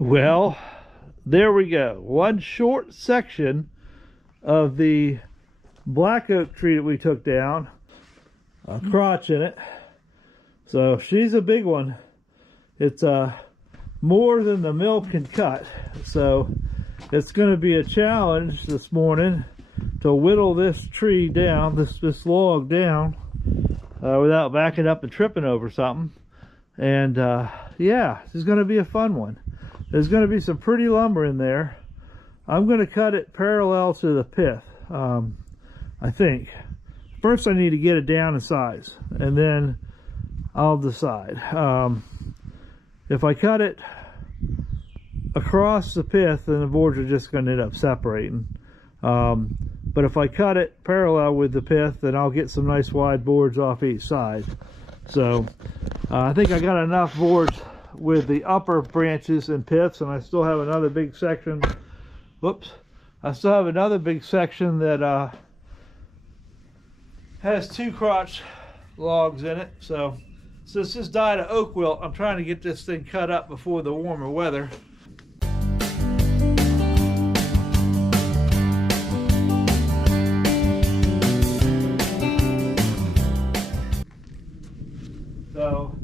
Well, there we go. One short section of the black oak tree that we took down. A crotch in it. So she's a big one. It's more than the mill can cut. So it's going to be a challenge this morning to whittle this tree down, this log down, without backing up and tripping over something. And yeah, this is going to be a fun one. There's going to be some pretty lumber in there. I'm going to cut it parallel to the pith, I think. First I need to get it down in size, and then I'll decide. If I cut it across the pith, then the boards are just going to end up separating. But if I cut it parallel with the pith, then I'll get some nice wide boards off each side. So I think I got enough boards with the upper branches and piths, and I still have another big section. Whoops. I still have another big section that has 2 crotch logs in it. So since this died of oak wilt, I'm trying to get this thing cut up before the warmer weather. So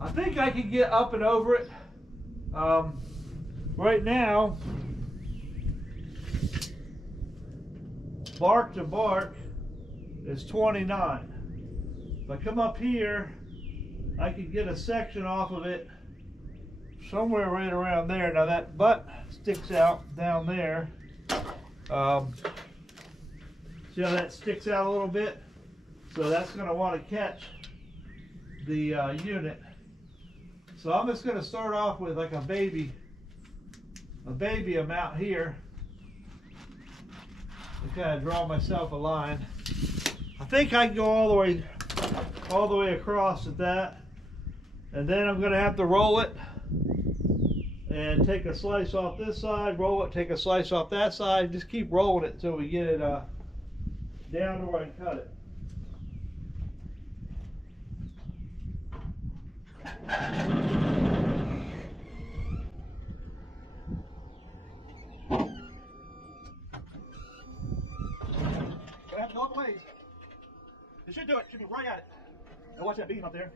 I think I can get up and over it. Right now, bark to bark is 29. If I come up here, I could get a section off of it somewhere right around there. Now that butt sticks out down there. See how that sticks out a little bit? So that's going to want to catch the unit. So I'm just going to start off with like a baby amount here to kind of draw myself a line. I think I can go all the way across at that, and then I'm going to have to roll it and take a slice off this side, roll it, take a slice off that side, just keep rolling it until we get it down to where I can cut it. Gonna have to go up a ways. It should do it. Should be right at it. Now watch that beam up there.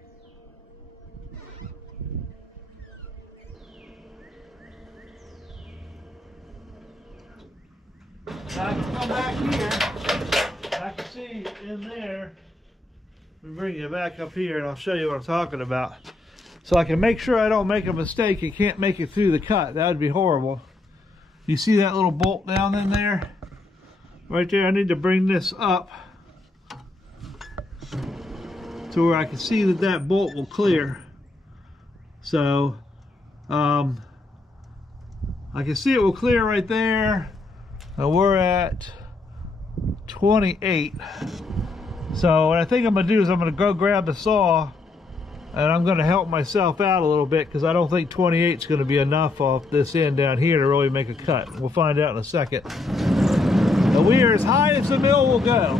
Now I can come back here. I can see in there. Let me bring you back up here and I'll show you what I'm talking about. So I can make sure I don't make a mistake and can't make it through the cut. That would be horrible. You see that little bolt down in there? Right there, I need to bring this up to where I can see that that bolt will clear. So I can see it will clear right there. And we're at 28. So what I think I'm going to do is I'm going to go grab the saw and I'm going to help myself out a little bit because I don't think 28 is going to be enough off this end down here to really make a cut. We'll find out in a second. But we are as high as the mill will go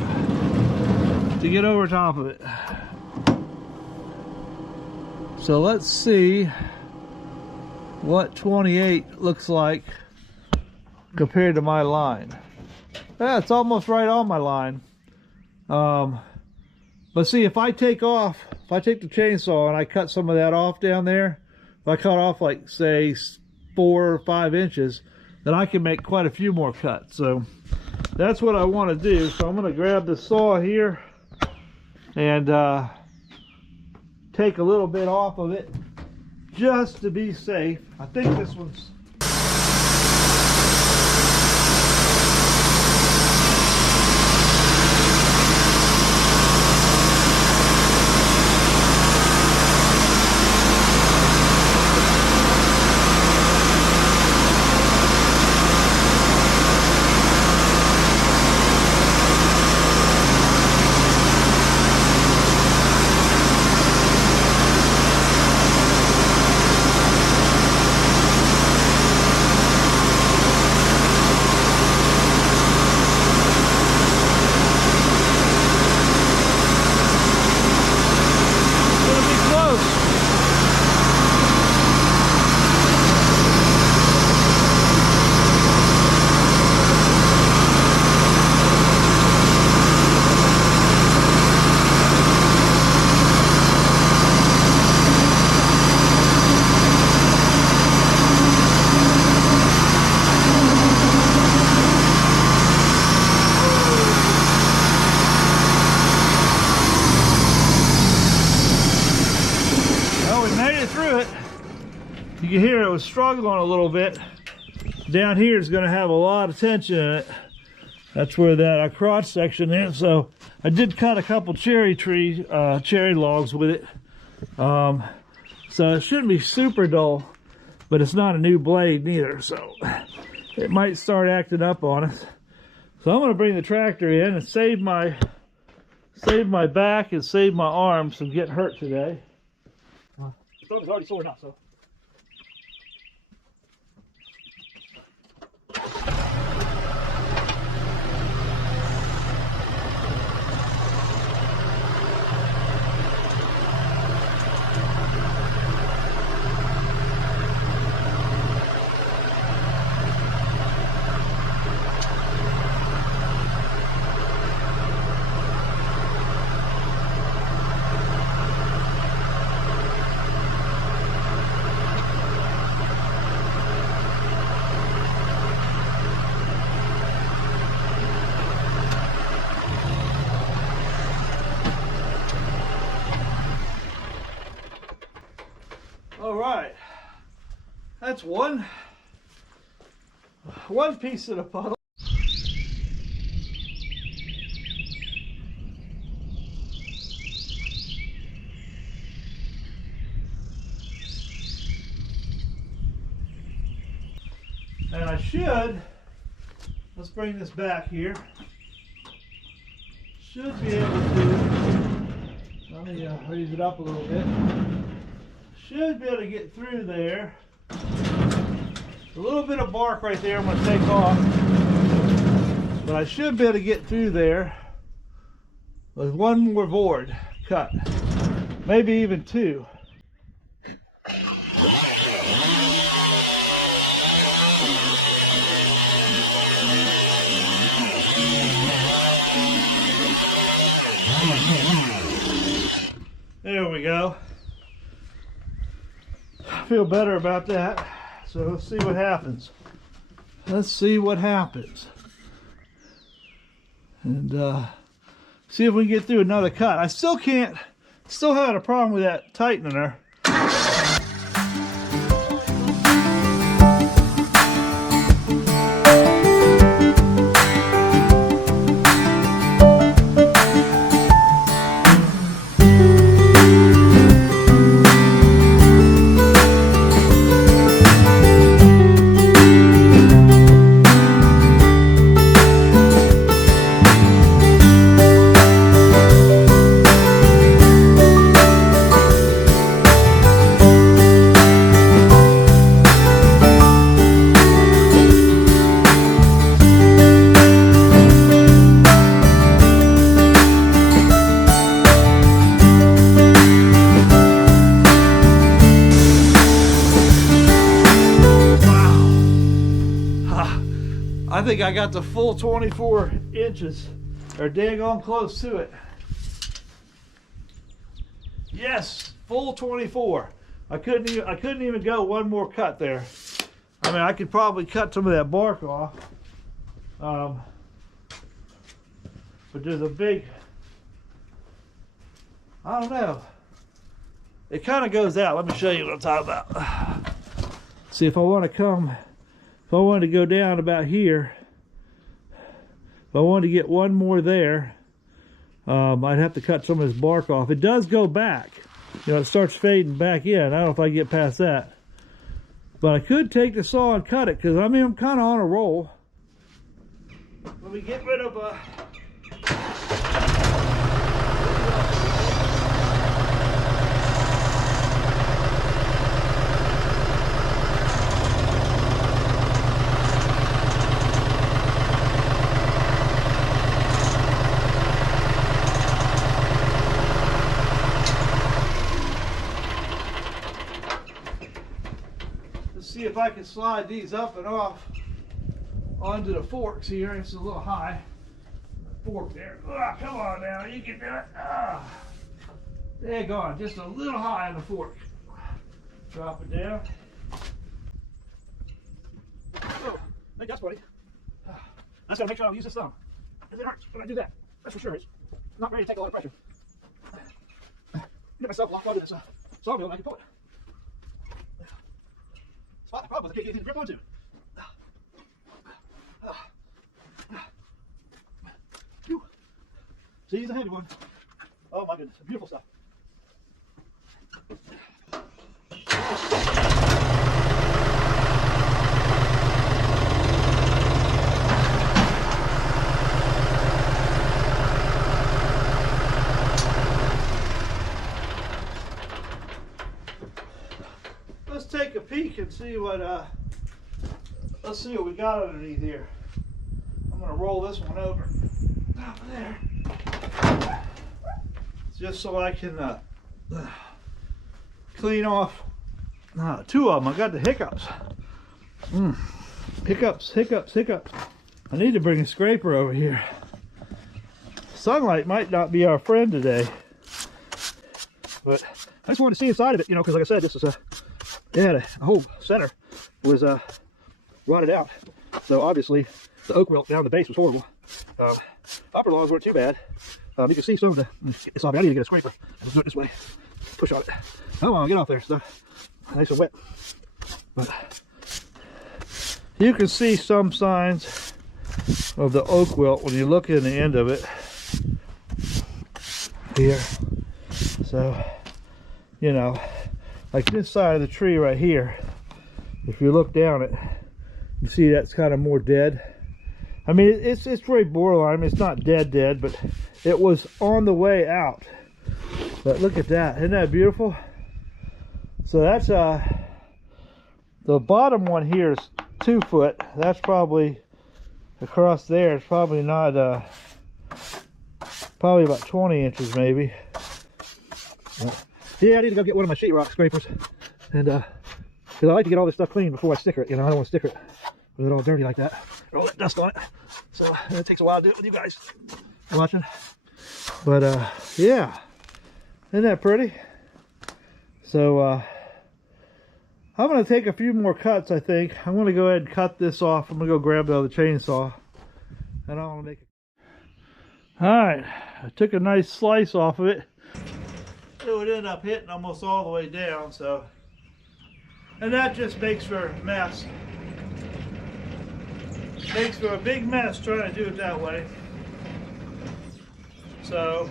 to get over top of it. So let's see what 28 looks like compared to my line. Yeah, it's almost right on my line. But see, if I take the chainsaw and I cut some of that off down there, if I cut off like say 4 or 5 inches, then I can make quite a few more cuts. So that's what I want to do. So I'm going to grab the saw here and take a little bit off of it just to be safe. I think this one's You can hear it was struggling a little bit. Down here is going to have a lot of tension in it. That's where that crotch section is. So I did cut a couple cherry logs with it. So it shouldn't be super dull, but it's not a new blade neither. So it might start acting up on us. So I'm going to bring the tractor in and save my back and save my arms from getting hurt today. The throat is already sore enough, so. All right, that's one piece of the puddle. And I should, let's bring this back here, should be able to, let me raise it up a little bit. Should be able to get through there. A little bit of bark right there I'm going to take off. But I should be able to get through there with one more board cut. Maybe even two. There we go. I feel better about that. So let's see what happens. Let's see what happens. And see if we can get through another cut. I still having a problem with that tightener. I think I got the full 24 inches, or daggone close to it. Yes, full 24. I couldn't even go one more cut there. I mean, I could probably cut some of that bark off. But there's a big, I don't know. It kind of goes out. Let me show you what I'm talking about. See, if I want to come, if I wanted to go down about here, if I wanted to get one more there, I'd have to cut some of this bark off. It does go back. You know, it starts fading back in. I don't know if I can get past that. But I could take the saw and cut it, because I mean, I'm kind of on a roll. Let me get rid of see if I can slide these up and off onto the forks here. It's a little high. Fork there. Oh, come on now, you can do it. There, gone. Just a little high on the fork. Drop it down. Oh, I think that's funny. I just gotta make sure I don't use this thumb, because it hurts when I do that. That's for sure. It's not ready to take a lot of pressure. Get myself locked up in this sawmill and I can pull it. I can't get anything to grip onto. See, he's a heavy one. Oh my goodness, beautiful stuff. Let's take a peek and see what let's see what we got underneath here. I'm gonna roll this one over there, just so I can clean off two of them. I got the hiccups. Hiccups. I need to bring a scraper over here. Sunlight might not be our friend today, but I just wanted to see inside of it, you know, because like I said, this is a whole center was rotted out. So obviously the oak wilt down the base was horrible. Upper logs weren't too bad. You can see some of the, it's obvious. I need to get a scraper. Let's do it this way. Push on it. Come on, get off there. It's nice and wet. But you can see some signs of the oak wilt when you look in the end of it here. So, you know, like this side of the tree right here, if you look down it, you see that's kind of more dead. I mean, it's very borderline. It's not dead, but it was on the way out. But look at that. Isn't that beautiful? So that's the bottom one here is 2 foot. That's probably across there. It's probably not probably about 20 inches maybe. Yeah, I need to go get one of my sheetrock scrapers, and because I like to get all this stuff clean before I sticker it. You know, I don't want to sticker it with it all dirty like that, or all that dust on it. So it takes a while to do it with you guys watching. But yeah, isn't that pretty? So I'm going to take a few more cuts. I think I'm going to go ahead and cut this off. I'm going to go grab the other chainsaw, and I want to make it. All right, I took a nice slice off of it. It would end up hitting almost all the way down, so, and that just makes for a mess. Makes for a big mess trying to do it that way. So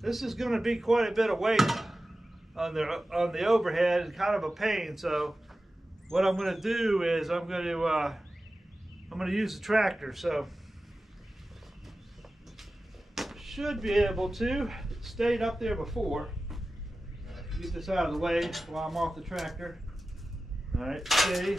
this is going to be quite a bit of weight on the overhead, and kind of a pain. So what I'm going to do is I'm going to use the tractor. So should be able to. It stayed up there before. Get this out of the way while I'm off the tractor. All right, stay.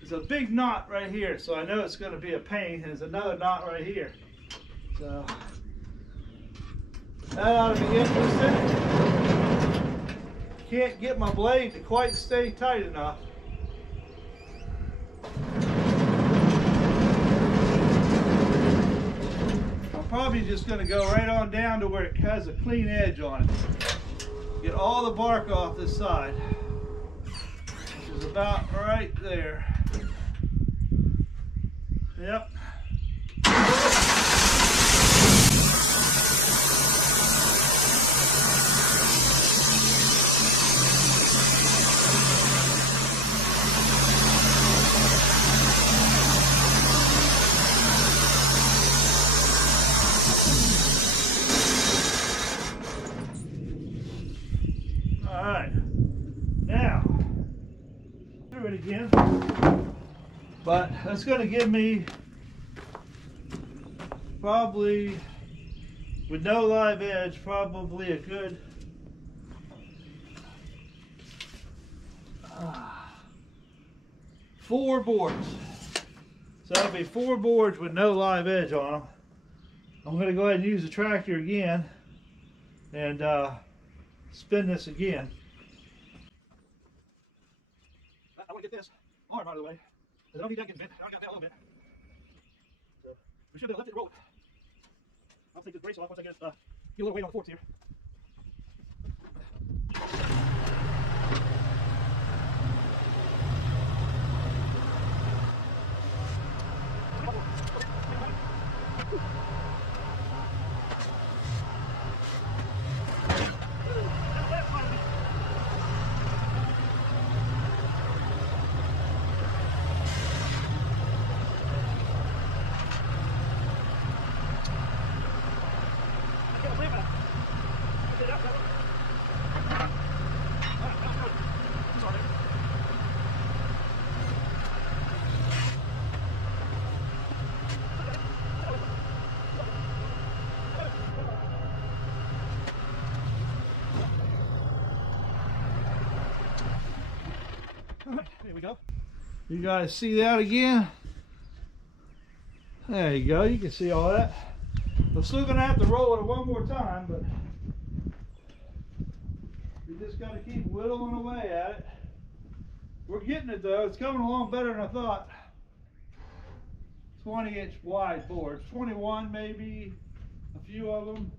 There's a big knot right here, so I know it's going to be a pain. There's another knot right here, so That ought to be interesting. Can't get my blade to quite stay tight enough. I'm probably just going to go right on down to where it has a clean edge on it. Get all the bark off this side, which is about right there. Yep. Again, but that's going to give me probably, with no live edge, probably a good 4 boards. So that'll be 4 boards with no live edge on them. I'm going to go ahead and use the tractor again and spin this again. I want to get this arm out of the way, because I don't need that getting bent. I got that a little bit. So we should be able to lift it and roll it. I'll take this brace off once I get a little weight on the forks here. There we go. You guys see that again? There you go. You can see all that. I'm still going to have to roll it one more time, but we just got to keep whittling away at it. We're getting it though. It's coming along better than I thought. 20-inch wide boards. 21 maybe. A few of them.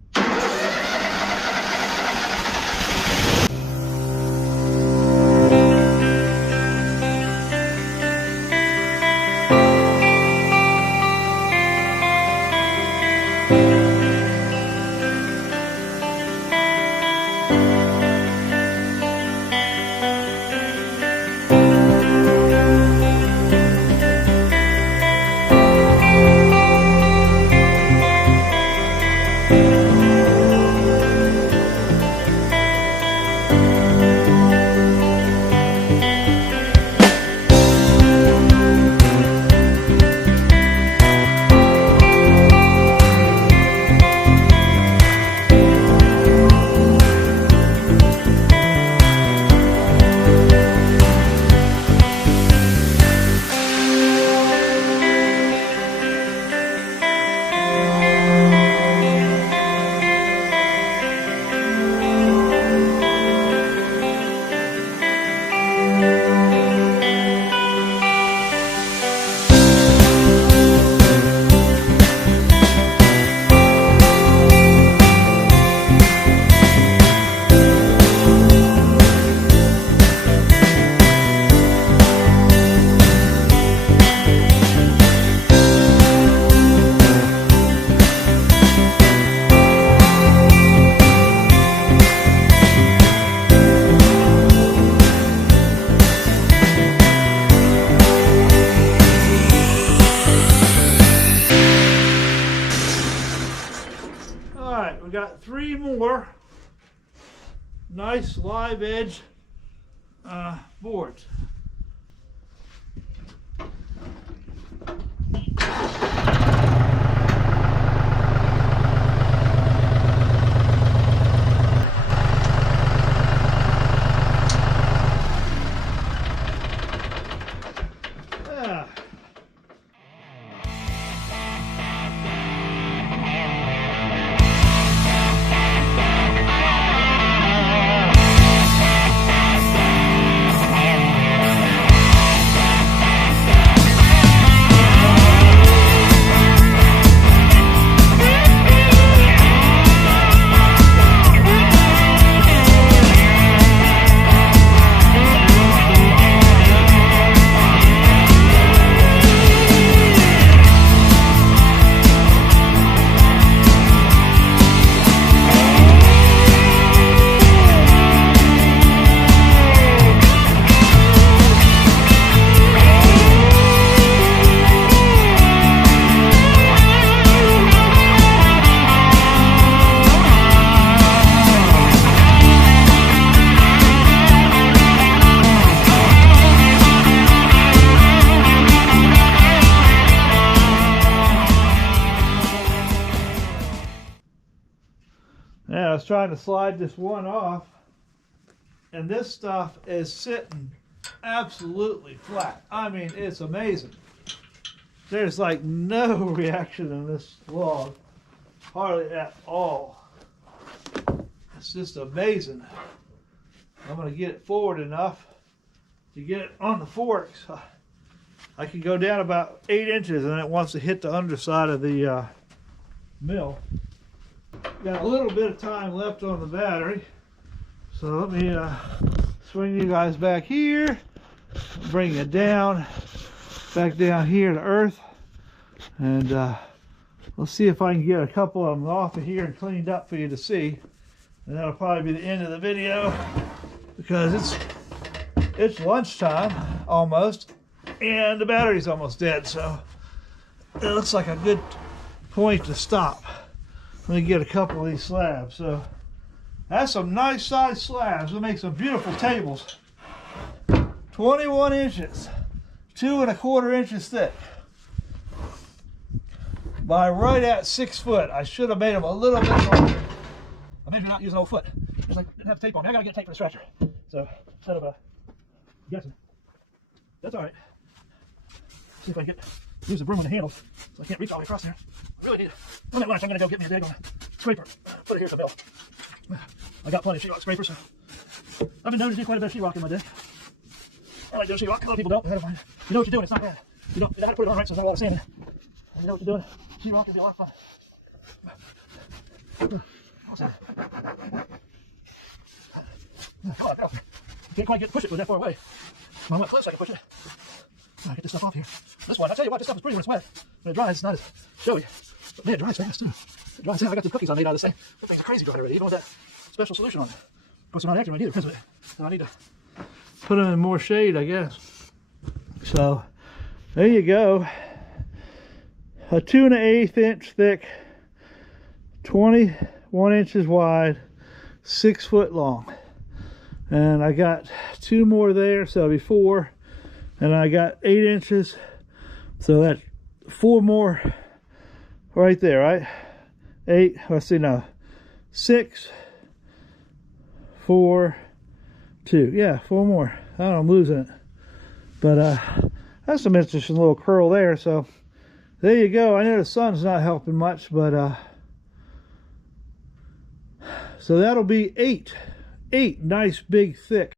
We got 3 more nice live edge boards. Yeah, I was trying to slide this one off, and this stuff is sitting absolutely flat. I mean, it's amazing. There's like no reaction in this log, hardly at all. It's just amazing. I'm going to get it forward enough to get it on the forks. I can go down about 8 inches and it wants to hit the underside of the mill. Got a little bit of time left on the battery. So let me swing you guys back here, bring it down, back down here to earth, and let's see if I can get a couple of them off of here and cleaned up for you to see. And that'll probably be the end of the video because it's lunchtime almost, and the battery's almost dead, so it looks like a good point to stop. Let me get a couple of these slabs. So that's some nice size slabs. We'll make some beautiful tables. 21 inches, 2 1/4 inches thick, by right at 6 foot. I should have made them a little bit longer. I maybe not use an old foot. It's like I didn't have tape on me. I gotta get tape for the stretcher. So instead of guessing, that's all right. See if I can use the broom on the handles, so I can't reach all the way across there. I really need. When at lunch, I'm gonna go get me a daggone scraper. Put it here at the mill. I got plenty of sheetrock scrapers. So I've been known to do quite a bit of sheetrock in my day. I like doing sheetrock. A lot of people don't. You know what you're doing. It's not bad. You don't have to put it on right, so there's not a lot of sand in it. You know what you're doing. Sheetrock can be a lot of fun. Come on, girl. You can't quite push it that far away. When I went close, I can push it. I'll get this stuff off here. This one, I tell you what, this stuff is pretty when it's wet. When it dries, it's not as showy. But man, it dries fast too. It dries. I got these cookies I made out of the same. Those things are crazy dry already, even with that special solution on it. Of course, they're not acting right either because of it. So I need to put them in more shade, I guess. So there you go. A 2 1/8 inch thick, 21 inches wide, 6 foot long. And I got 2 more there, so that'll be 4. And I got 8 inches, so that's 4 more right there, right? 8, let's see now, 6, 4, 2. Yeah, 4 more. I don't know, I'm losing it. But that's some interesting little curl there, so there you go. I know the sun's not helping much, but so that'll be 8 nice big thick